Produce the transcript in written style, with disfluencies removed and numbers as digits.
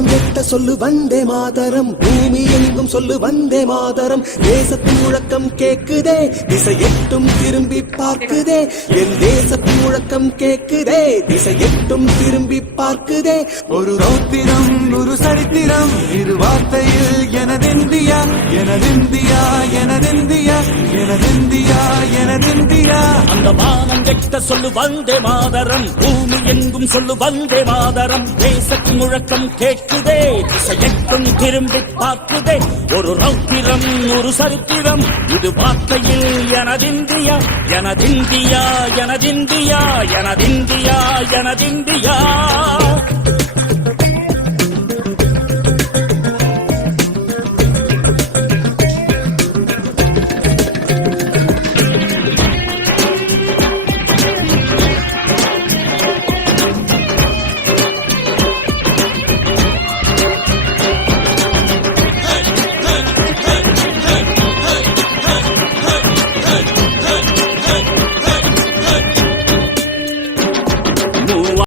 வானம் எட்ட சொல்லு வந்தே மாதரம், பூமி எங்கும் சொல்லு வந்தே மாதரம். தேசத்தின் முழக்கம் கேக்குதே, திசை எட்டும் திரும்பி பார்க்குதே. என் தேசத்தின் முழக்கம் கேக்குதே, திசை எட்டும் திரும்பி பார்க்குதே. ஒரு ரௌத்திரம் ஒரு சரித்திரம், இரு வார்த்தையில் எனதிந்தியா எனதிந்தியா எனதிந்தியா எனதிந்தியா எனதிந்தியா. அந்த வானம் எட்ட சொல்லு வந்தே மாதரம், பூமி எங்கும் சொல்லு வந்தே மாதரம். தேசத்தின் முழக்கம் கேட்குதே, திசையெட்டும் திரும்பி பார்க்குதே. ஒரு ரௌத்திரம் ஒரு சரித்திரம், இது வார்த்தையில் எனதிந்தியா எனதிந்தியா எனதிந்தியா எனதிந்தியா எனதிந்தியா.